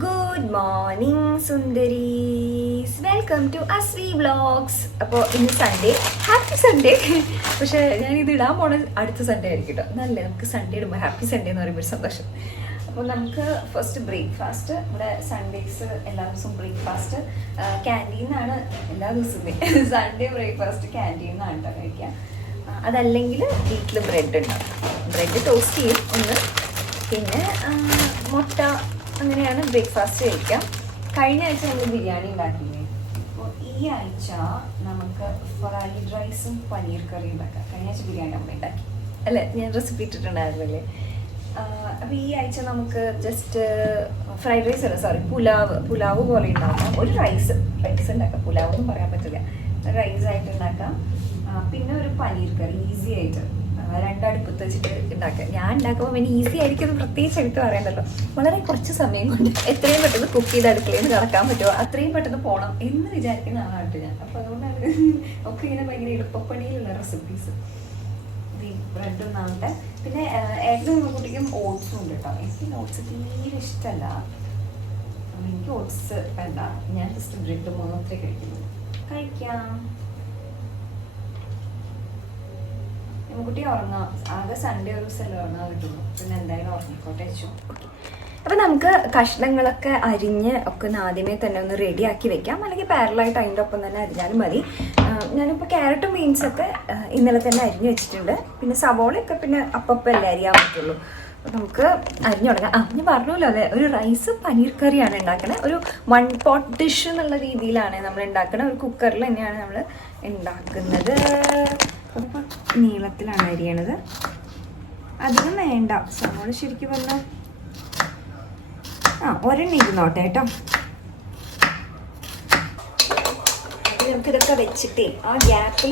Good morning, Sundaris. Welcome to Asvi vlogs. അപ്പോൾ ഇന്ന് Sunday, happy Sunday. പക്ഷേ ഞാനിത് ഇടാൻ പോണ അടുത്ത സൺഡേ ആയിരിക്കും കേട്ടോ. നല്ലേ നമുക്ക് സൺഡേ ഇടുമ്പോൾ ഹാപ്പി സൺഡേ എന്ന് പറയുമ്പോൾ ഒരു സന്തോഷം. അപ്പോൾ നമുക്ക് ഫസ്റ്റ് ബ്രേക്ക്ഫാസ്റ്റ്, ഇവിടെ സൺഡേസ് എല്ലാ ദിവസവും ബ്രേക്ക്ഫാസ്റ്റ് ക്യാൻറ്റീൻ നിന്നാണ് എല്ലാ ദിവസവും. സൺഡേ ബ്രേക്ക്ഫാസ്റ്റ് ക്യാൻറ്റീൻ നിന്നാണ് കേട്ടോ കഴിക്കുക. അതല്ലെങ്കിൽ വീട്ടിൽ ബ്രെഡ് ഉണ്ടാവും. ബ്രെഡ് ടോസ്റ്റ് ചെയ്യും ഒന്ന്, പിന്നെ മുട്ട, അങ്ങനെയാണ് ബ്രേക്ക്ഫാസ്റ്റ് കഴിക്കാം. കഴിഞ്ഞ ആഴ്ച നമ്മൾ ബിരിയാണി ഉണ്ടാക്കിയില്ലേ, അപ്പോൾ ഈ ആഴ്ച നമുക്ക് ഫ്രൈഡ് റൈസും പനീർ കറിയും ഉണ്ടാക്കാം. കഴിഞ്ഞ ആഴ്ച ബിരിയാണി നമ്മൾ ഉണ്ടാക്കി അല്ലേ, ഞാൻ റെസിപ്പി ഇട്ടിട്ടുണ്ടായിരുന്നല്ലേ. അപ്പോൾ ഈ ആഴ്ച നമുക്ക് ജസ്റ്റ് ഫ്രൈഡ് റൈസ് അല്ല, സോറി, പുലാവ് പോലെ ഉണ്ടാക്കാം. ഒരു റൈസ് ഉണ്ടാക്കാം, പുലാവ് ഒന്നും പറയാൻ പറ്റില്ല, റൈസ് ആയിട്ട് ഉണ്ടാക്കാം. പിന്നെ ഒരു പനീർ കറി ഈസി ആയിട്ട് രണ്ടടുപ്പത്ത് വെച്ചിട്ട് ഉണ്ടാക്കുക. ഞാൻ ഉണ്ടാക്കുമ്പോൾ പിന്നെ ഈസി ആയിരിക്കും എന്ന് പ്രത്യേകിച്ച് എടുത്ത് പറയണ്ടല്ലോ. വളരെ കുറച്ച് സമയം കൊണ്ട് എത്രയും പെട്ടെന്ന് കുക്ക് ചെയ്ത് അടുക്കളയിൽ നിന്ന് കിടക്കാൻ പറ്റുമോ അത്രയും പെട്ടെന്ന് പോകണം എന്ന് വിചാരിക്കുന്ന ആളായിട്ട് ഞാൻ. അപ്പോൾ അതുകൊണ്ടാണ് ഒക്കെ ഇങ്ങനെ ഭയങ്കര എളുപ്പപ്പണിയിലുള്ള റെസിപ്പീസ്. ബ്രെഡ് ഒന്നാവട്ടെ. പിന്നെ ഏട്ടനും കുട്ടിക്കും ഓട്സും ഉണ്ട് കേട്ടോ. എനിക്ക് ഓട്സ് തീരെ ഇഷ്ടമല്ല, എനിക്ക് ഓട്സ് വേണ്ട. ഞാൻ ജസ്റ്റ് ബ്രെഡ് മാത്രമേ കഴിക്കാം. കുട്ടി ഉറങ്ങാം, ആകെ സൺഡേ ഒരു ദിവസം ഉറങ്ങാൻ കിട്ടുള്ളൂ. പിന്നെ എന്തായാലും ഉറങ്ങിക്കോട്ടെ വെച്ചു. അപ്പം നമുക്ക് കഷ്ണങ്ങളൊക്കെ അരിഞ്ഞ് ഒക്കെ ആദ്യമേ തന്നെ ഒന്ന് റെഡിയാക്കി വെക്കാം, അല്ലെങ്കിൽ പാരലായിട്ട് അതിൻ്റെ ഒപ്പം തന്നെ അരിഞ്ഞാലും മതി. ഞാനിപ്പോൾ ക്യാരറ്റും ബീൻസൊക്കെ ഇന്നലെ തന്നെ അരിഞ്ഞ് വെച്ചിട്ടുണ്ട്. പിന്നെ സവോളയൊക്കെ പിന്നെ അപ്പല്ലേ അരിയാൻ പറ്റുള്ളൂ. അപ്പോൾ നമുക്ക് അരിഞ്ഞു തുടങ്ങാം. ഞാൻ പറഞ്ഞല്ലോ, അതെ, ഒരു റൈസ് പനീർ കറിയാണ് ഉണ്ടാക്കുന്നത്. ഒരു 1 pot ഡിഷ് എന്നുള്ള രീതിയിലാണ് നമ്മൾ ഉണ്ടാക്കുന്നത്. ഒരു കുക്കറിൽ തന്നെയാണ് നമ്മൾ ഉണ്ടാക്കുന്നത്. അപ്പോൾ നീളത്തിലാണ് അരിയണത്, അധികം വേണ്ട. സവോള ശരിക്കും പറഞ്ഞാൽ ഒരെണ്ണം ഇരുന്നോട്ടെ കേട്ടോ. നമുക്കിതൊക്കെ വെച്ചിട്ടേ ആ ഗ്യാപ്പിൽ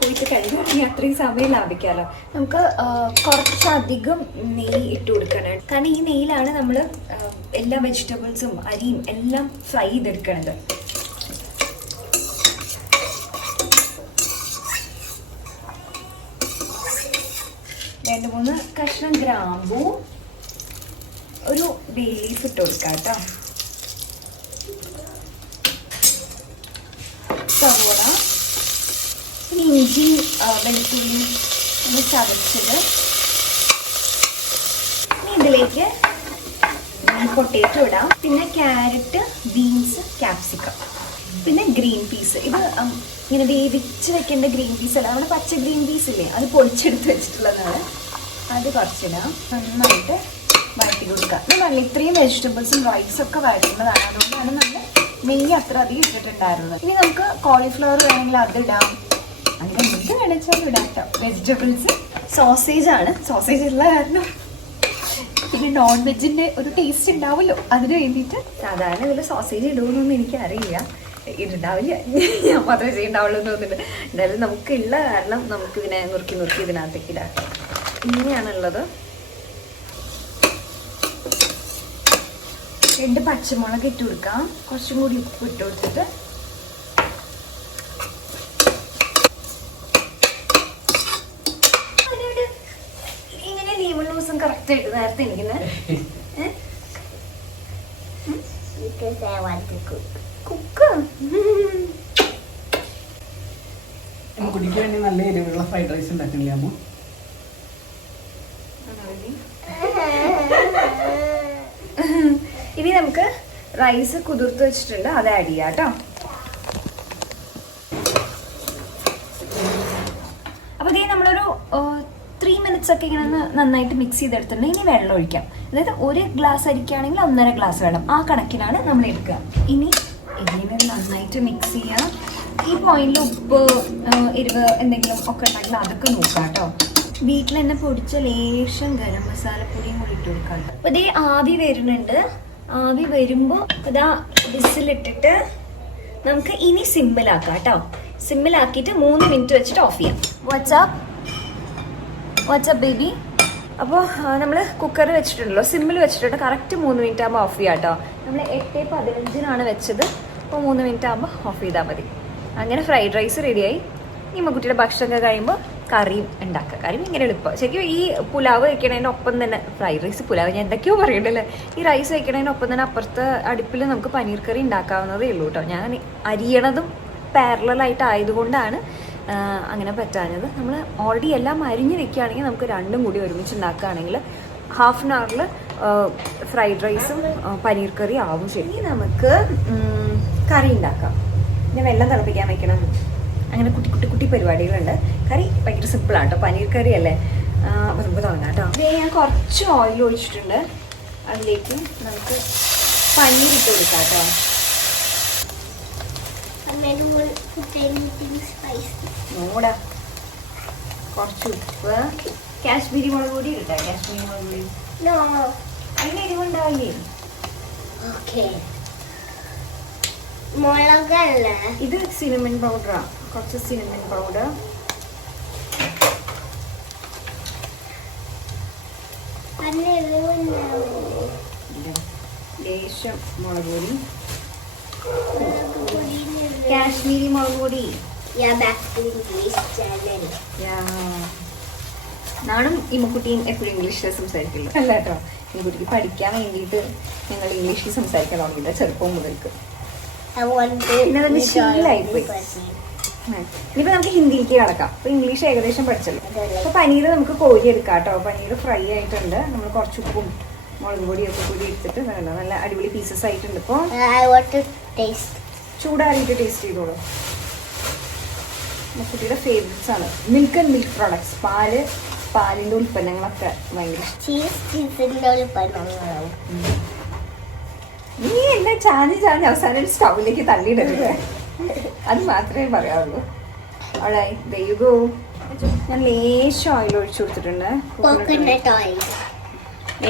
പോയിട്ട് കഴിഞ്ഞാൽ അത്രയും സമയം ലാഭിക്കാമല്ലോ. നമുക്ക് കുറച്ചധികം നെയ്യ് ഇട്ട് കൊടുക്കണം. കാരണം ഈ നെയ്യിലാണ് നമ്മൾ എല്ലാ വെജിറ്റബിൾസും അരിയും എല്ലാം ഫ്രൈ ചെയ്തെടുക്കണത്. 2-3 കഷ്ണം ഗ്രാമ്പൂ, ഒരു ബേ ലീഫ് ഇട്ട് കൊടുക്കാം കേട്ടോ. സവോള, ഇഞ്ചി വെളുത്തുള്ളി ഒന്ന് ചതച്ചത്. ഇതിലേക്ക് പൊട്ടേറ്റോ ഇടാം. പിന്നെ ക്യാരറ്റ്, ബീൻസ്, ക്യാപ്സിക്കം, പിന്നെ ഗ്രീൻ പീസ്. ഇത് ഇങ്ങനെ വേവിച്ച് വെക്കേണ്ട ഗ്രീൻ പീസ് അല്ല, നമ്മുടെ പച്ച ഗ്രീൻ പീസ് ഇല്ലേ, അത് പൊളിച്ചെടുത്ത് വെച്ചിട്ടുള്ളതാണ്. അത് കുറച്ചിടാം. നന്നായിട്ട് വഴറ്റി കൊടുക്കുക. നല്ല ഇത്രയും വെജിറ്റബിൾസും റൈസൊക്കെ വഴറ്റുന്നതാണ്, അതുകൊണ്ടാണ് നമ്മൾ നെയ്യ് അത്ര അധികം ഇട്ടിട്ടുണ്ടായിരുന്നത്. ഇനി നമുക്ക് കോളിഫ്ലവർ വേണമെങ്കിൽ അതിടാം, അങ്ങനെ എന്ത് വേണമെച്ചാലും ഇടാം കേട്ടോ. വെജിറ്റബിൾസ്, സോസേജ് ഉള്ള കാരണം പിന്നെ നോൺ വെജിൻ്റെ ഒരു ടേസ്റ്റ് ഉണ്ടാവുമല്ലോ, അതിന് വേണ്ടിയിട്ട്. സാധാരണ ഇതിൽ സോസേജ് ഇടുമെന്നൊന്നും എനിക്കറിയില്ല, ഇതുണ്ടാവില്ല, ഞാൻ മാത്രമേ ചെയ്യുന്നുണ്ടാവുള്ളൂ എന്ന് തോന്നുന്നുണ്ട്. എന്തായാലും നമുക്കുള്ള കാരണം നമുക്ക് ഇതിനെ നുറുക്കി ഇതിനകത്തേക്ക് ഇടാം. ഇങ്ങനെയാണുള്ളത്. 2 പച്ചമുളക് ഇട്ട് കൊടുക്കാം, കുറച്ചും കൂടി ഉപ്പ് ഇട്ട് കൊടുത്തിട്ട്. ഇങ്ങനെ ലീവുള്ള ദിവസം കറക്റ്റ് ആയിട്ട് നേരത്തെ എനിക്കുന്നത് കുക്ക് കുടിക്ക് വേണ്ടി നല്ല എരിവുള്ള ഫ്രൈഡ് റൈസ് ഉണ്ടാക്കണില്ലേ അമ്മ? ഇനി നമുക്ക് റൈസ് കുതിർത്ത് വെച്ചിട്ടുണ്ട്, അത് ആഡ് ചെയ്യാം കേട്ടോ. അപ്പോൾ ഇതേ നമ്മളൊരു 3 minutes ഒക്കെ ഇങ്ങനെ നന്നായിട്ട് മിക്സ് ചെയ്തെടുത്തിട്ടുണ്ട്. ഇനി വെള്ളം ഒഴിക്കാം. അതായത് 1 ഗ്ലാസ് അരിക്കുകയാണെങ്കിൽ 1.5 ഗ്ലാസ് വെള്ളം, ആ കണക്കിനാണ് നമ്മൾ എടുക്കുക. ഇനി ഇങ്ങനെ നന്നായിട്ട് മിക്സ് ചെയ്യാം. ഈ പോയിന്റിൽ ഉപ്പ്, എരിവ് എന്തെങ്കിലും ഒക്കെ ഉണ്ടെങ്കിൽ അതൊക്കെ നോക്കാം കേട്ടോ. വീട്ടിൽ തന്നെ പൊടിച്ച ലേശം ഗരം മസാലപ്പൊടിയും കൂടി ഇട്ട് കൊടുക്കാം. അപ്പോൾ ഇതേ ആവി വരുന്നുണ്ട്. ആവി വരുമ്പോൾ ഇതാ വിസിലിട്ടിട്ട് നമുക്ക് ഇനി സിമ്മിലാക്കാം കേട്ടോ. സിമ്മിലാക്കിയിട്ട് 3 minute വെച്ചിട്ട് ഓഫ് ചെയ്യാം. WhatsApp baby. അപ്പോൾ നമ്മൾ കുക്കർ വെച്ചിട്ടുണ്ടല്ലോ, സിമ്മിൽ വെച്ചിട്ടുണ്ട്. കറക്റ്റ് 3 minute ആകുമ്പോൾ ഓഫ് ചെയ്യാം കേട്ടോ. നമ്മൾ 8:15 വെച്ചത്. അപ്പോൾ 3 minute ആകുമ്പോൾ ഓഫ് ചെയ്താൽ മതി. അങ്ങനെ ഫ്രൈഡ് റൈസ് റെഡിയായി. ഈ കുട്ടിയുടെ ഭക്ഷണമൊക്കെ കഴിയുമ്പോൾ കറിയും ഉണ്ടാക്കുക. കറി ഭയങ്കര എളുപ്പം. ശരിക്കും ഈ പുലാവ് വയ്ക്കണതിൻ്റെ ഒപ്പം തന്നെ ഫ്രൈഡ് റൈസ് പുലാവ് ഞാൻ എന്തൊക്കെയോ പറയണ്ടല്ലേ, ഈ റൈസ് വയ്ക്കണതിൻ്റെ ഒപ്പം തന്നെ അപ്പുറത്തെ അടുപ്പിൽ നമുക്ക് പനീർ കറി ഉണ്ടാക്കാവുന്നതേ ഉള്ളൂ കേട്ടോ. ഞാൻ അരിയണതും പാരലായിട്ട് ആയതുകൊണ്ടാണ് അങ്ങനെ പറ്റാഞ്ഞത്. നമ്മൾ ഓൾറെഡി എല്ലാം അരിഞ്ഞ് വെക്കുകയാണെങ്കിൽ നമുക്ക് രണ്ടും കൂടി ഒരുമിച്ച് ഉണ്ടാക്കുകയാണെങ്കിൽ ഹാഫ് ആൻ അവറിൽ ഫ്രൈഡ് റൈസും പനീർ കറി ആവും. ശരി, നമുക്ക് കറി ഉണ്ടാക്കാം. ഞാൻ വെള്ളം തിളപ്പിക്കാൻ വെക്കണം, അങ്ങനെ കുട്ടി കുട്ടി കുട്ടി പരിപാടികളുണ്ട്. കറി ഭയങ്കര സിമ്പിളാണ് കേട്ടോ, പനീർ കറി അല്ലേ. അപ്പോൾ നമുക്ക് തുടങ്ങാം കേട്ടോ. ഞാൻ കുറച്ച് ഓയിൽ ഒഴിച്ചിട്ടുണ്ട്, അതിലേക്ക് നമുക്ക് പനീർ ഇട്ട് കൊടുക്കാം കേട്ടോ. നോടാ കുറച്ച് ഉപ്പ്, കാശ്മീരി മുളക് പൊടി ഇട്ടാ. കാശ്മീരി മുളക് പൊടി അതിന് എരിവുണ്ടാവില്ലേ? ഇത് സിനമൺ പൗഡറാ, കുറച്ച് സിനമൺ പൗഡർ, ലേശം മുളക് പൊടി, കാശ്മീരി മുളക് പൊടി. നാണും ഇമ്മക്കുട്ടിയും എപ്പോഴും ഇംഗ്ലീഷിൽ സംസാരിക്കുള്ളൂ അല്ല കേട്ടോ. ഇമ്മക്കുട്ടിക്ക് പഠിക്കാൻ വേണ്ടിയിട്ട് ഞങ്ങൾ ഇംഗ്ലീഷിൽ സംസാരിക്കാൻ തുടങ്ങിയില്ല ചെറുപ്പം മുതൽക്ക്. പിന്നെ തന്നെ ശീലമായിപ്പോയി. ഇനിയിപ്പോൾ നമുക്ക് ഹിന്ദിയിലേക്ക് കടക്കാം. അപ്പോൾ ഇംഗ്ലീഷ് ഏകദേശം പഠിച്ചല്ലോ. അപ്പോൾ പനീർ നമുക്ക് കോരിയെടുക്കാം കേട്ടോ. പനീർ ഫ്രൈ ആയിട്ടുണ്ട്. നമ്മൾ കുറച്ച് ഉപ്പും മുളക് പൊടിയൊക്കെ കൂടി എടുത്തിട്ട് നല്ല അടിപൊളി പീസസ് ആയിട്ടുണ്ട്. ഇപ്പോൾ ചൂടാറിയിട്ട് ടേസ്റ്റ് ചെയ്തോളൂ. കുട്ടിയുടെ ഫേവറേറ്റ്സ് ആണ് മിൽക്ക് ആൻഡ് മിൽക്ക് പ്രോഡക്ട്സ്. പാലിന്റെ ഉൽപ്പന്നങ്ങളൊക്കെ ഭയങ്കര ഇഷ്ടം. നീ എന്നെ ചാഞ്ഞ് അവസാനം സ്റ്റൗവിലേക്ക് തള്ളിയിടരുത്, അത് മാത്രമേ പറയാവുള്ളൂ. അവിടെ ദൈവോ ഞാൻ ലേശം ഓയിൽ ഒഴിച്ചു കൊടുത്തിട്ടുണ്ട്.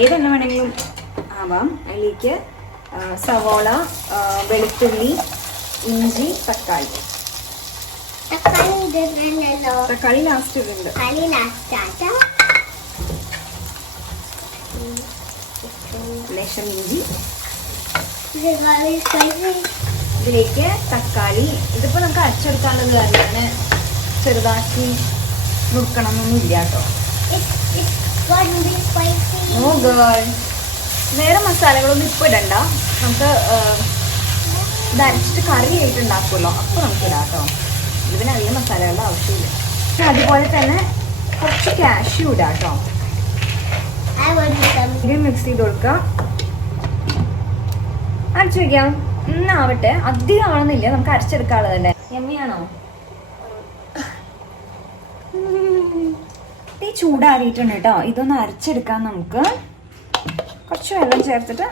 ഏതെണ്ണ വേണമെങ്കിലും ആവാം. അതിലേക്ക് സവോള, വെളുത്തുള്ളി, ഇഞ്ചി, തക്കാളി. തക്കാളി ലാസ്റ്റ് ഇടുന്നുണ്ട്. ലേശം ഇഞ്ചി, ഇതിലേക്ക് തക്കാളി. ഇതിപ്പോ നമുക്ക് അരച്ചെടുക്കാനുള്ളത് കാരണം അങ്ങനെ ചെറുതാക്കി നുറുക്കണമെന്നൊന്നും ഇല്ല കേട്ടോ. ഓ ഗേൾ, വേറെ മസാലകളൊന്നും ഇപ്പൊ ഇടണ്ട. നമുക്ക് ഇത് അരച്ചിട്ട് കറി ആയിട്ട് ഉണ്ടാക്കുമല്ലോ, അപ്പൊ നമുക്ക് ഇടാം കേട്ടോ. ഇതിന് അധികം മസാലകളുടെ ആവശ്യമില്ല. അതുപോലെ തന്നെ കുറച്ച് കാഷ്യൂ ഇടാം കേട്ടോ. ഇത് മിക്സ് ചെയ്ത് കൊടുക്കുക, അരച്ചു വയ്ക്കാം. ആവട്ടെ, അധികം ആണെന്നില്ല, നമുക്ക് അരച്ചെടുക്കാനുള്ളതല്ലേ. എമ്മയാണോ? ഈ ചൂടാറിയിട്ടുണ്ട് കേട്ടോ. ഇതൊന്ന് അരച്ചെടുക്കാൻ നമുക്ക് കുറച്ച് വെള്ളം ചേർത്തിട്ട്,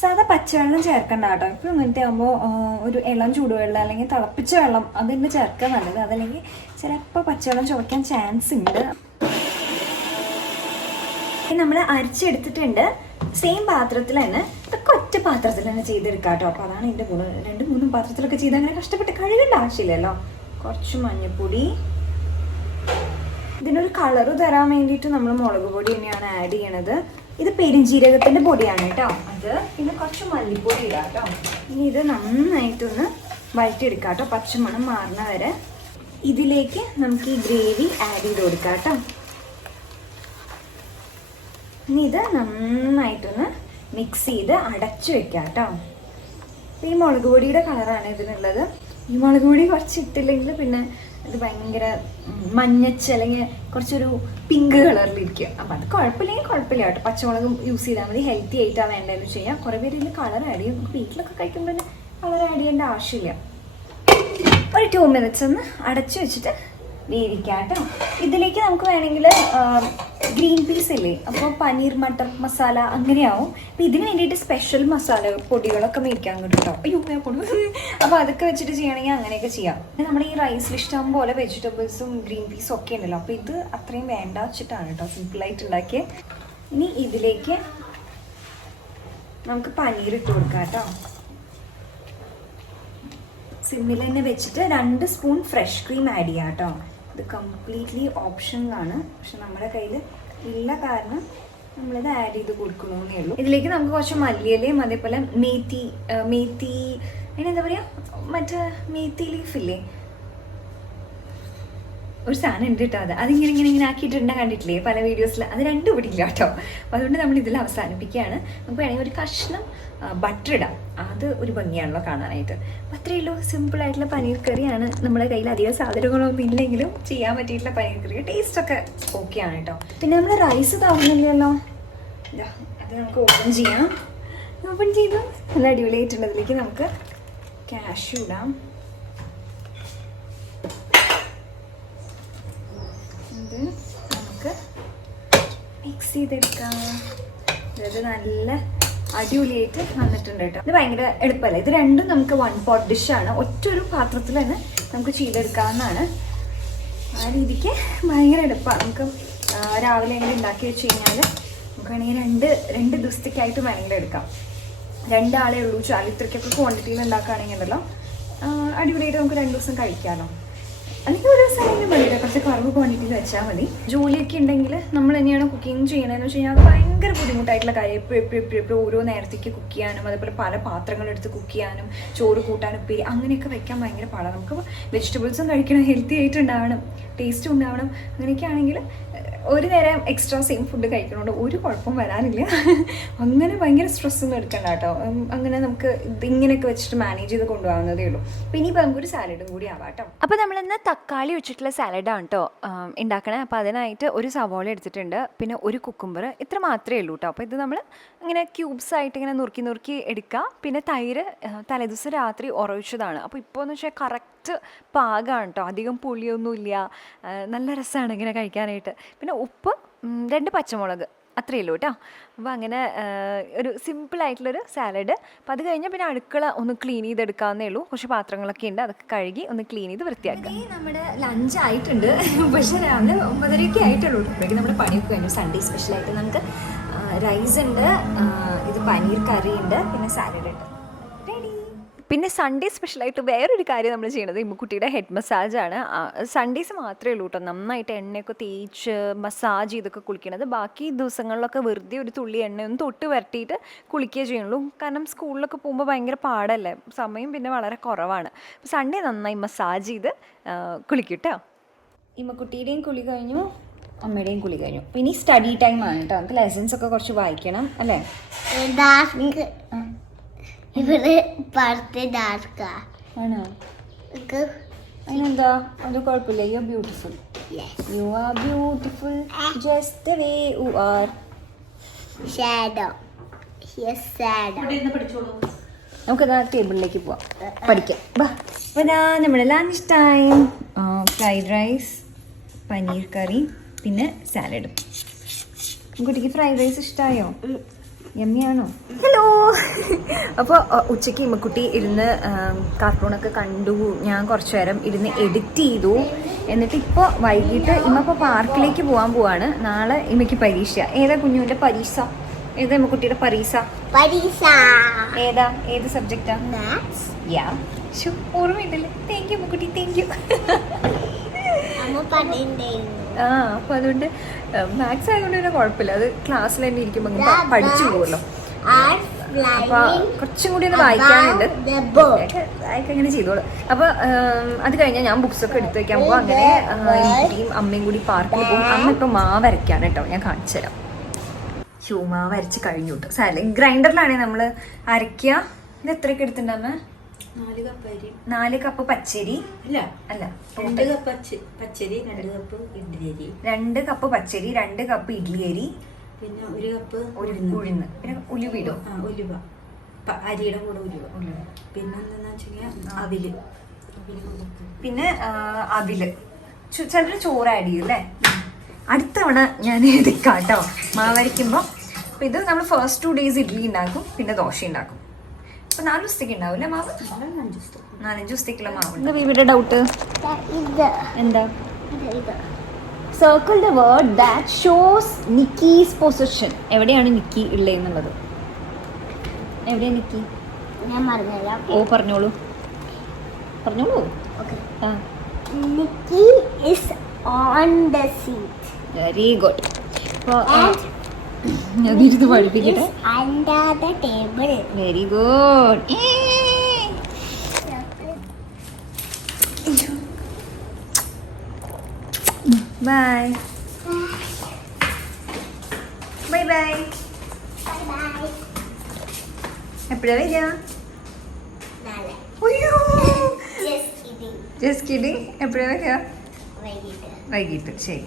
സാധാ പച്ചവെള്ളം ചേർക്കണ്ട കേട്ടോ. ഇപ്പം ഇങ്ങനത്തെ ആകുമ്പോൾ ഒരു ഇളം ചൂടുവെള്ളം അല്ലെങ്കിൽ തിളപ്പിച്ച വെള്ളം അതിന് ചേർക്കാൻ നല്ലത്. അതല്ലെങ്കിൽ ചിലപ്പോൾ പച്ചവെള്ളം ചുവയ്ക്കാൻ ചാൻസ് ഉണ്ട്. നമ്മൾ അരച്ചെടുത്തിട്ടുണ്ട്. സെയിം പാത്രത്തിൽ തന്നെ, ഇതൊക്കെ ഒറ്റ പാത്രത്തിൽ തന്നെ ചെയ്തെടുക്കാം കേട്ടോ. അപ്പോൾ അതാണ് എൻ്റെ ഗുണം. 2-3 പാത്രത്തിലൊക്കെ ചെയ്ത് അങ്ങനെ കഷ്ടപ്പെട്ട് കഴുകേണ്ട ആവശ്യമില്ലല്ലോ. കുറച്ച് മഞ്ഞൾപ്പൊടി, ഇതിനൊരു കളറ് തരാൻ വേണ്ടിയിട്ട് നമ്മൾ മുളക് പൊടി തന്നെയാണ് ആഡ് ചെയ്യണത്. ഇത് പെരിഞ്ജീരകത്തിൻ്റെ പൊടിയാണ് കേട്ടോ അത്. പിന്നെ കുറച്ച് മല്ലിപ്പൊടി ഇടാം കേട്ടോ. ഇനി ഇത് നന്നായിട്ടൊന്ന് വഴറ്റിയെടുക്കാം കേട്ടോ, പച്ചമണം മാറുന്ന വരെ. ഇതിലേക്ക് നമുക്ക് ഈ ഗ്രേവി ആഡ് ചെയ്ത് കൊടുക്കാം കേട്ടോ. ഇനി ഇത് നന്നായിട്ടൊന്ന് മിക്സ് ചെയ്ത് അടച്ചു വെക്കാം കേട്ടോ. ഈ മുളക് പൊടിയുടെ കളറാണ് ഇതിനുള്ളത്. ഈ മുളക് പൊടി കുറച്ച് ഇട്ടില്ലെങ്കിൽ പിന്നെ ഇത് ഭയങ്കര മഞ്ഞച്ച് അല്ലെങ്കിൽ കുറച്ചൊരു പിങ്ക് കളറിലിരിക്കും. അപ്പം അത് കുഴപ്പമില്ലെങ്കിൽ കുഴപ്പമില്ല കേട്ടോ. പച്ചമുളകും യൂസ് ചെയ്താൽ മതി. ഹെൽത്തി ആയിട്ടാണ് വേണ്ടതെന്ന് വെച്ച് കഴിഞ്ഞാൽ കുറേ പേര് ഇതിൽ കളർ ആഡ് ചെയ്യും. നമുക്ക് വീട്ടിലൊക്കെ കഴിക്കുമ്പോൾ കളർ ആഡ് ചെയ്യേണ്ട ആവശ്യമില്ല. ഒരു 2 minutes ഒന്ന് അടച്ചു വെച്ചിട്ട് വേവിക്കാം കേട്ടോ. ഇതിലേക്ക് നമുക്ക് വേണമെങ്കിൽ ഗ്രീൻ പീസ് ഇല്ലേ, അപ്പോൾ പനീർ മട്ടർ മസാല അങ്ങനെയാവും. അപ്പം ഇതിന് വേണ്ടിയിട്ട് സ്പെഷ്യൽ മസാല പൊടികളൊക്കെ മേടിക്കാൻ കേട്ടോ. അയ്യോ ഞാൻ പൊടി. അപ്പോൾ അതൊക്കെ വെച്ചിട്ട് ചെയ്യണമെങ്കിൽ അങ്ങനെയൊക്കെ ചെയ്യാം. പിന്നെ നമ്മുടെ ഈ റൈസിൽ ഇഷ്ടം പോലെ വെജിറ്റബിൾസും ഗ്രീൻ പീസും ഒക്കെ ഉണ്ടല്ലോ. അപ്പോൾ ഇത് അത്രയും വേണ്ട വെച്ചിട്ടാണ് കേട്ടോ സിമ്പിളായിട്ട് ഉണ്ടാക്കിയത്. ഇനി ഇതിലേക്ക് നമുക്ക് പനീർ ഇട്ട് കൊടുക്കാം കേട്ടോ. സിമ്മിൽ തന്നെ വെച്ചിട്ട് 2 സ്പൂൺ ഫ്രഷ് ക്രീം ആഡ് ചെയ്യാം കേട്ടോ. ഇത് കംപ്ലീറ്റ്ലി ഓപ്ഷനിലാണ്, പക്ഷെ നമ്മുടെ കയ്യിൽ ഇല്ല കാരണം നമ്മളിത് ആഡ് ചെയ്ത് കൊടുക്കണമെന്നേ ഉള്ളൂ. ഇതിലേക്ക് നമുക്ക് കുറച്ച് മല്ലിയിലയും അതേപോലെ മേത്തി അതിനെന്താ പറയുക, മറ്റേ മേത്തി ലീഫ് ഇല്ലേ, ഒരു സാധനം ഉണ്ട് കേട്ടോ. അതിങ്ങനെ ഇങ്ങനെ ഇങ്ങനെ ആക്കിയിട്ടുണ്ട്, കണ്ടിട്ടില്ലേ പല വീഡിയോസിൽ. അത് രണ്ടും ഇവിടെ ഇല്ല കേട്ടോ. അപ്പോൾ അതുകൊണ്ട് നമ്മൾ ഇതിൽ അവസാനിപ്പിക്കുകയാണ്. നമുക്ക് വേണമെങ്കിൽ ഒരു കഷ്ണം ബട്ടർ ഇടാം, അത് ഒരു ഭംഗിയാണല്ലോ കാണാനായിട്ട്. അപ്പോൾ അത്രയേ ഉള്ളൂ, സിമ്പിളായിട്ടുള്ള പനീർ കറിയാണ്. നമ്മുടെ കയ്യിൽ അധികം സാധനങ്ങളൊന്നും ഇല്ലെങ്കിലും ചെയ്യാൻ പറ്റിയിട്ടുള്ള പനീർ കറി. ടേസ്റ്റൊക്കെ ഓക്കെ ആണ് കേട്ടോ. പിന്നെ നമ്മൾ റൈസ് താവുന്നില്ലല്ലോ, അത് നമുക്ക് ഓപ്പൺ ചെയ്യാം. ഓപ്പൺ ചെയ്തു നല്ല അടിപൊളിയായിട്ടുള്ളതിലേക്ക് നമുക്ക് കാഷ്യൂ ഇടാം. ഇത് നമുക്ക് മിക്സ് ചെയ്തെടുക്കാം. ഇത് നല്ല അടിപൊളിയായിട്ട് വന്നിട്ടുണ്ട് കേട്ടോ. ഇത് ഭയങ്കര എളുപ്പമല്ല. ഇത് രണ്ടും നമുക്ക് 1 pot ഡിഷാണ്. ഒറ്റൊരു പാത്രത്തിൽ തന്നെ നമുക്ക് ചെയ്തെടുക്കാവുന്നതാണ്. ആ രീതിക്ക് ഭയങ്കര എളുപ്പമാണ്. നമുക്ക് രാവിലെ എങ്ങനെ ഉണ്ടാക്കി വെച്ച് കഴിഞ്ഞാൽ നമുക്ക് വേണമെങ്കിൽ രണ്ട് ദിവസത്തേക്കായിട്ട് വേണമെങ്കിൽ എടുക്കാം. 2 ആളേ ഉള്ളൂ ചാൽ, ഇത്രയ്ക്കൊക്കെ ക്വാണ്ടിറ്റിയിൽ ഉണ്ടാക്കുകയാണെങ്കിൽ ഉണ്ടല്ലോ അടിപൊളിയായിട്ട് നമുക്ക് 2 ദിവസം കഴിക്കാമല്ലോ. അല്ലെങ്കിൽ ഒരു ദിവസം മതി, കുറച്ച് കുറവ് ക്വാണ്ടിറ്റിയിൽ വെച്ചാൽ മതി. ജോലിയൊക്കെ ഉണ്ടെങ്കിൽ നമ്മൾ തന്നെയാണ് കുക്കിംഗ് ചെയ്യണമെന്ന് വെച്ച് കഴിഞ്ഞാൽ അത് ഭയങ്കര ബുദ്ധിമുട്ടായിട്ടുള്ള കാര്യം. എപ്പോഴും ഓരോ നേരത്തേക്ക് കുക്ക് ചെയ്യാനും അതേപോലെ പല പാത്രങ്ങളെടുത്ത് കുക്ക് ചെയ്യാനും ചോറ് കൂട്ടാനും ഉപ്പേരി അങ്ങനെയൊക്കെ വെക്കാൻ ഭയങ്കര പാടാണ്. നമുക്ക് വെജിറ്റബിൾസും കഴിക്കണം, ഹെൽത്തി ആയിട്ട് ഉണ്ടാവണം, ടേസ്റ്റും ഉണ്ടാവണം. അങ്ങനെയൊക്കെ ആണെങ്കിൽ ഒരു നേരം എക്സ്ട്രാ സെയിം ഫുഡ് കഴിക്കണോണ്ട് ഒരു കുഴപ്പം വരാനില്ല. അങ്ങനെ ഭയങ്കര സ്ട്രെസ്സൊന്നും എടുക്കണ്ട കേട്ടോ. അങ്ങനെ നമുക്ക് ഇതിങ്ങനെയൊക്കെ വെച്ചിട്ട് മാനേജ് ചെയ്ത് കൊണ്ടുപോകുന്നതേ ഉള്ളൂ. അപ്പോൾ ഇനിയിപ്പോൾ നമുക്കൊരു സാലഡും കൂടി ആവാം കേട്ടോ. അപ്പോൾ നമ്മളിന്ന് തക്കാളി വെച്ചിട്ടുള്ള സാലഡാണ് കേട്ടോ ഉണ്ടാക്കണേ. അപ്പോൾ അതിനായിട്ട് ഒരു സവോള എടുത്തിട്ടുണ്ട്, പിന്നെ ഒരു കുക്കുംബർ, ഇത്ര മാത്രമേ ഉള്ളൂ കേട്ടോ. അപ്പോൾ ഇത് നമ്മൾ ഇങ്ങനെ ക്യൂബ്സ് ആയിട്ട് ഇങ്ങനെ നുറുക്കി എടുക്കുക. പിന്നെ തൈര് തലേദിവസം രാത്രി ഉറവിച്ചതാണ്. അപ്പോൾ ഇപ്പോൾ എന്ന് വെച്ചാൽ കറക്റ്റ് പാകമാണ് കേട്ടോ, അധികം പുളിയൊന്നുമില്ല, നല്ല രസമാണ് ഇങ്ങനെ കഴിക്കാനായിട്ട്. പിന്നെ ഉപ്പ്, 2 പച്ചമുളക്, അത്രയേ ഉള്ളൂ കേട്ടോ. അപ്പോൾ അങ്ങനെ ഒരു സിമ്പിളായിട്ടുള്ളൊരു സാലഡ്. അപ്പോൾ അത് കഴിഞ്ഞാൽ പിന്നെ അടുക്കള ഒന്ന് ക്ലീൻ ചെയ്തെടുക്കാവുന്നേ ഉള്ളൂ. കുറച്ച് പാത്രങ്ങളൊക്കെ ഉണ്ട്, അതൊക്കെ കഴുകി ഒന്ന് ക്ലീൻ ചെയ്ത് വൃത്തിയാക്കുക. നമ്മുടെ ലഞ്ച് ആയിട്ടുണ്ട്, പക്ഷേ രാവിലെ 9:30 ആയിട്ടുള്ളൂ. ഇപ്പോഴേക്കും നമ്മുടെ പണിയൊക്കെ കഴിഞ്ഞു. സൺഡേ സ്പെഷ്യലായിട്ട് നമുക്ക് റൈസ് ഉണ്ട്, ഇത് പനീർ കറി ഉണ്ട്, പിന്നെ സാലഡ് ഉണ്ട്. പിന്നെ സൺഡേ സ്പെഷ്യലായിട്ട് വേറൊരു കാര്യം നമ്മൾ ചെയ്യുന്നത് ഇമ്മുക്കുട്ടിയുടെ ഹെഡ് മസാജാണ്. സൺഡേസ് മാത്രമേ ഉള്ളൂ കേട്ടോ നന്നായിട്ട് എണ്ണയൊക്കെ തേച്ച് മസാജ് ചെയ്തൊക്കെ കുളിക്കണത്. ബാക്കി ദിവസങ്ങളിലൊക്കെ വെറുതെ ഒരു തുള്ളി എണ്ണയൊന്നും തൊട്ട് വരട്ടിയിട്ട് കുളിക്കുകയേ ചെയ്യുള്ളൂ. കാരണം സ്കൂളിലൊക്കെ പോകുമ്പോൾ ഭയങ്കര പാടല്ലേ, സമയം പിന്നെ വളരെ കുറവാണ്. സൺഡേ നന്നായി മസാജ് ചെയ്ത് കുളിക്കും കേട്ടോ. ഇമ്മക്കുട്ടിയുടെയും കുളി കഴിഞ്ഞു, അമ്മയുടെയും കുളി കഴിഞ്ഞു. പിന്നെ ഈ സ്റ്റഡി ടൈം ആണ് കേട്ടോ. നമുക്ക് ലെസൺസ് ഒക്കെ കുറച്ച് വായിക്കണം അല്ലേ. ഇവിടെ ആണോ? അതിനെന്താ, അത് കുഴപ്പമില്ല. You are beautiful, you are beautiful just the way you are. നമുക്ക് ടേബിളിലേക്ക് പോവാം, പഠിക്കാം. അപ്പോൾ ഇതാ നമ്മുടെ lunch time. Fried rice, paneer curry, പിന്നെ സാലഡും. കുട്ടിക്ക് ഫ്രൈഡ് റൈസ് ഇഷ്ടമായോ? യമ്മിയാണോ? ഹലോ. അപ്പോൾ ഉച്ചയ്ക്ക് ഇമ്മക്കുട്ടി ഇരുന്ന് കാർട്ടൂണൊക്കെ കണ്ടു. ഞാൻ കുറച്ച് നേരം ഇരുന്ന് എഡിറ്റ് ചെയ്തു. എന്നിട്ട് ഇപ്പോൾ വൈകിട്ട് ഇമ്മപ്പോൾ പാർക്കിലേക്ക് പോകാൻ പോവാണ്. നാളെ ഇമ്മയ്ക്ക് പരീക്ഷ. ഏതാ കുഞ്ഞുവിൻ്റെ പരീക്ഷ? ഏതാ ഇമ്മക്കുട്ടിയുടെ പരീക്ഷ? ഏതാ, ഏത് സബ്ജക്റ്റാ? യാ, ഓർമ്മയുണ്ടല്ലേ. താങ്ക് യു ഇമ്മക്കുട്ടി, താങ്ക് യു. അപ്പോൾ അതുകൊണ്ട് മാത്സ് ആയതുകൊണ്ട് തന്നെ കുഴപ്പമില്ല, അത് ക്ലാസ്സിൽ തന്നെ ഇരിക്കുമ്പോൾ പഠിച്ചു പോകുമല്ലോ. അപ്പൊ കുറച്ചും കൂടി ഒന്ന് വായിക്കാനുണ്ട്, അതൊക്കെ അങ്ങനെ ചെയ്തോളൂ. അപ്പൊ അത് കഴിഞ്ഞാൽ ഞാൻ ബുക്സ് ഒക്കെ എടുത്തു വെക്കാൻ പോകും. അങ്ങനെ കുട്ടിയും അമ്മയും കൂടി പാർക്കിൽ പോകും. അമ്മ ഇപ്പൊ മാവ് അരയ്ക്കാണ് കേട്ടോ, ഞാൻ കാണിച്ചു തരാം. മാവ് അരച്ച് കഴിഞ്ഞു കേട്ടോ. സാലഡ് ഗ്രൈൻഡറിലാണേ നമ്മൾ അരയ്ക്കുക. ഇത് എത്രയൊക്കെ എടുത്തിട്ടുണ്ടമ്മ? 4 കപ്പ് പച്ചരി. അല്ല 2 കപ്പ് പച്ചരി, 2 കപ്പ് ഇഡ്ഡലി, 2 കപ്പ് പച്ചരി, 2 കപ്പ് ഇഡ്ഡലി അരി, പിന്നെ 1 കപ്പ് ഉഴുന്ന്, പിന്നെ ഉലുവിടും. ഉലുവ, അരിയുടെ കൂടെ ഉലുവ. പിന്നെ എന്താന്ന് വെച്ചാൽ അവില്, പിന്നെ അവില്. ചിലർ ചോറ് ആഡ് ചെയ്യും അല്ലേ. അടുത്ത തവണ ഞാൻ എടുക്കാം കേട്ടോ മാവരയ്ക്കുമ്പോൾ. അപ്പൊ ഇത് നമ്മൾ ഫസ്റ്റ് 2 days ഇഡ്ഡലി ഉണ്ടാക്കും, പിന്നെ ദോശ ഉണ്ടാക്കും. അപ്പൊ 4 ദിവസത്തേക്ക് ഉണ്ടാവില്ലേ മാവ്? 4-5 ദിവസത്തേക്കുള്ള മാവ്. എന്താ ഇവിടെ ഡൗട്ട്? എന്താ? Circle the word that shows Nikki's position. എവിടെയാണ് നിക്കി ഉള്ളതെന്നുള്ളത്? എവിടെയാ നിക്കി? ഞാൻ പറഞ്ഞുതരാം. ഓ പറഞ്ഞോളൂ. Nikki is on the seat. Very good. അപ്പോൾ ഇത് പഠിപ്പിക്കട്ടെ. Under the table. Very good. Bye bye bye. എപ്പോഴാ വരിക? Just kidding. എപ്പോഴാ വരിക? വൈകിട്ട്. ശരി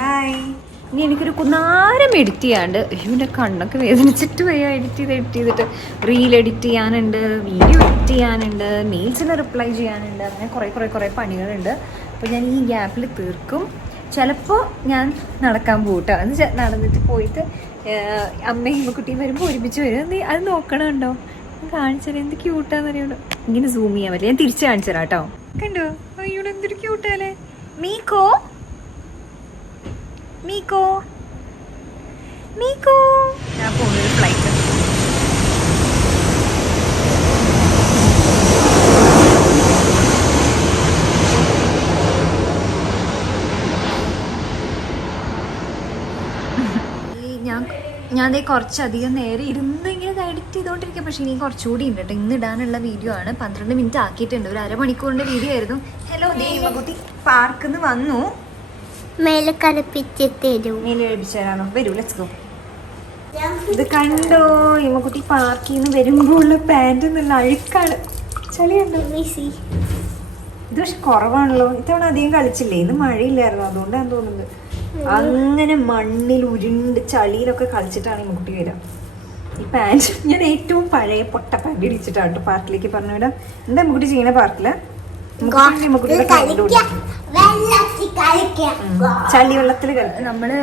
ബൈ. ഇനി എനിക്കൊരു കുന്നാരം എഡിറ്റ് ചെയ്യാണ്ട്. ഇവൻ്റെ കണ്ണൊക്കെ വേദനിച്ചിട്ട് വയ്യ. എഡിറ്റ് ചെയ്തിട്ട് റീൽ എഡിറ്റ് ചെയ്യാനുണ്ട്, വീഡിയോ എഡിറ്റ് ചെയ്യാനുണ്ട്, മെയിൽസിന് റിപ്ലൈ ചെയ്യാനുണ്ട്, അങ്ങനെ കുറേ പണികളുണ്ട്. അപ്പോൾ ഞാൻ ഈ ഗ്യാപ്പിൽ തീർക്കും. ചിലപ്പോൾ ഞാൻ നടക്കാൻ പോകട്ടോ. എന്ന് നടന്നിട്ട് പോയിട്ട് അമ്മയും കുട്ടിയും വരുമ്പോൾ ഒരുമിച്ച് വരും. നീ അത് നോക്കണുണ്ടോ? കാണിച്ചാൽ എന്ത് ക്യൂട്ടാന്നറിയുള്ളൂ. ഇങ്ങനെ സൂം ചെയ്യാൻ പറ്റില്ല. ഞാൻ തിരിച്ച് കാണിച്ചു തരാം കേട്ടോ. കണ്ടോ? അയ്യോ എന്തൊരു ക്യൂട്ടല്ലേ. മീക്കോ മീക്കോ മീക്കോ. ഞാൻ പോകുന്നൊരു ഫ്ലൈറ്റ്. ഞാൻ കുറച്ചധികം നേരം ഇരുന്ന് ഇങ്ങനെ എഡിറ്റ് ചെയ്തുകൊണ്ടിരിക്കുക. പക്ഷേ ഇനി കുറച്ചുകൂടി ഉണ്ട് കേട്ടോ. ഇന്ന് ഇടാനുള്ള വീഡിയോ ആണ്. 12 മിനിറ്റ് ആക്കിയിട്ടുണ്ട്. ഒരു അരമണിക്കൂറിൻ്റെ വീഡിയോ ആയിരുന്നു. ഹലോ ദേവകുട്ടി പാർക്കിൽ നിന്ന് വന്നു. മേലെ കളിപ്പിച്ച് തരൂ. മേലെ കളിപ്പിച്ചു തരാനോ? വരൂ, ലെറ്റ്സ് ഗോ. ഇത് കണ്ടോ, ഇമ്മക്കുട്ടി പാർക്കിൽ നിന്ന് വരുമ്പോൾ ഉള്ള പാൻറ് നല്ല അഴുക്കാണ്. ചളിയുണ്ടോ? ഇത് പക്ഷെ കുറവാണല്ലോ. ഇത്തവണ അധികം കളിച്ചില്ലേ. ഇന്ന് മഴയില്ലായിരുന്നു, അതുകൊണ്ടാണ് തോന്നുന്നത്. അങ്ങനെ മണ്ണിൽ ഉരുണ്ട് ചളിയിലൊക്കെ കളിച്ചിട്ടാണ് ഇമ്മക്കുട്ടി വരാം. ഈ പാൻറ് ഞാൻ ഏറ്റവും പഴയ പൊട്ട പാൻറ് ഇടിച്ചിട്ടാണ് കേട്ടോ പാർക്കിലേക്ക് പറഞ്ഞു വിടാം. എന്താ ഇമ്മക്കുട്ടി ചെയ്യണ പാർക്കില്? ചളി വെള്ളത്തിൽ കളിക്കും. നമ്മള്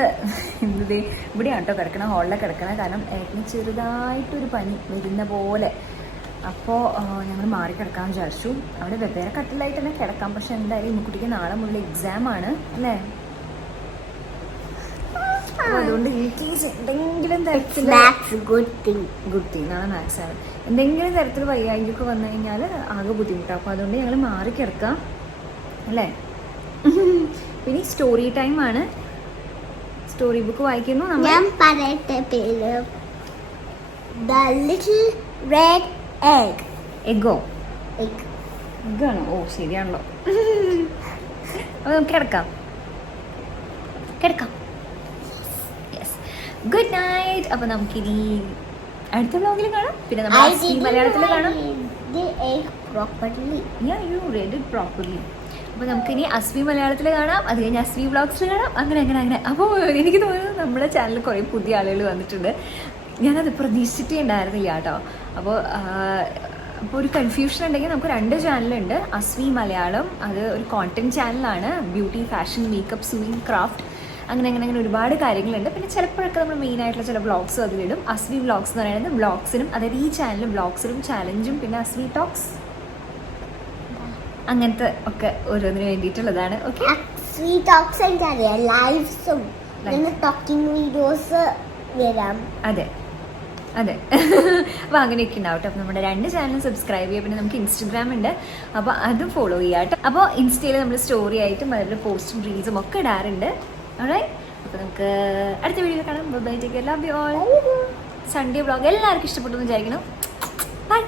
ഇവിടെ ആട്ടോ കിടക്കണ, ഹോളിലെ കിടക്കണ. കാരണം ഏട്ടന് ചെറുതായിട്ടൊരു പനി വരുന്ന പോലെ. അപ്പോൾ ഞങ്ങൾ മാറി കിടക്കാമെന്ന് വിചാരിച്ചു. അവിടെ വെവ്വേറെ കട്ടിലായിട്ട് തന്നെ കിടക്കാം. പക്ഷെ എന്തായാലും ഇമ്മക്കുട്ടിക്ക് നാളെ മുതൽ എക്സാം ആണ് അല്ലേ. അതുകൊണ്ട് എന്തെങ്കിലും തരത്തിൽ ഗുഡ് തിങ് നാളെ മാത്സ് ആണ്. എന്തെങ്കിലും തരത്തിൽ വയ്യായ്യൊക്കെ വന്നു കഴിഞ്ഞാൽ ആകെ ബുദ്ധിമുട്ടാണ്. അപ്പോൾ അതുകൊണ്ട് ഞങ്ങൾ മാറി കിടക്കാം അല്ലേ. പിന്നെ സ്റ്റോറി ടൈം ആണ്. സ്റ്റോറി ബുക്ക് വായിക്കുന്നു. ഞാൻ പറയട്ടെ പേര്. The little red egg. എഗ്ഗോ? എഗ്ഗാണോ? ഓ ശരിയാണല്ലോ. അപ്പോൾ നമുക്ക് കിടക്കാം. Good night. അപ്പോൾ നമുക്കിനി അടുത്ത വ്ലോഗിൽ കാണാം. പിന്നെ നമ്മൾ അസ്വി മലയാളത്തിൽ കാണാം. അപ്പോൾ നമുക്കിനി അസ്വി മലയാളത്തിൽ കാണാം. അത് കഴിഞ്ഞ് അസ്വി വ്ലോഗ്സിൽ കാണാം. അങ്ങനെ. അപ്പോൾ എനിക്ക് തോന്നുന്നു നമ്മുടെ ചാനലിൽ കുറേ പുതിയ ആളുകൾ വന്നിട്ടുണ്ട്. ഞാനത് പ്രതീക്ഷിച്ചിട്ടേ ഉണ്ടായിരുന്നില്ല കേട്ടോ. അപ്പോൾ ഒരു കൺഫ്യൂഷൻ ഉണ്ടെങ്കിൽ നമുക്ക് 2 ചാനലുണ്ട്. അസ്വി മലയാളം, അത് ഒരു കോണ്ടന്റ് ചാനലാണ്. Beauty, fashion, makeup, swimming, craft, അങ്ങനെ ഒരുപാട് കാര്യങ്ങളുണ്ട്. പിന്നെ ചിലപ്പോഴൊക്കെ നമ്മൾ മെയിനായിട്ടുള്ള ചില വ്ളോഗ്സും അതിലിടും. അസ്വി വ്ളോഗ്സ് എന്ന് പറയുന്നത് വ്ളോഗ്സിനും, അതായത് ഈ ചാനലും വ്ളോഗ്സിനും ചാലഞ്ചും, പിന്നെ അസ്വി ടോക്സ്, അങ്ങനത്തെ ഒക്കെ ഓരോന്നിന് വേണ്ടിയിട്ടുള്ളതാണ്. Okay, Aswi talks ലൈവ്സും talking videos വരാം. അതെ അപ്പോൾ അങ്ങനെയൊക്കെ ഉണ്ടാവട്ടെ. അപ്പോൾ നമ്മുടെ 2 ചാനലും സബ്സ്ക്രൈബ് ചെയ്യുക. പിന്നെ നമുക്ക് ഇൻസ്റ്റഗ്രാം ഉണ്ട്, അപ്പോൾ അതും ഫോളോ ചെയ്യാം കേട്ടോ. അപ്പോൾ ഇൻസ്റ്റയിൽ നമ്മൾ സ്റ്റോറി ആയിട്ടും അതിൽ പോസ്റ്റും റീൽസും ഒക്കെ ഇടാറുണ്ട്. ഓൾറൈറ്റ്, അപ്പോൾ നമുക്ക് അടുത്ത വീഡിയോ കാണാം. Bye, take care, love you all. Sunday vlog എല്ലാവർക്കും ഇഷ്ടപ്പെട്ടു എന്ന് വിചാരിക്കണം. ബൈ.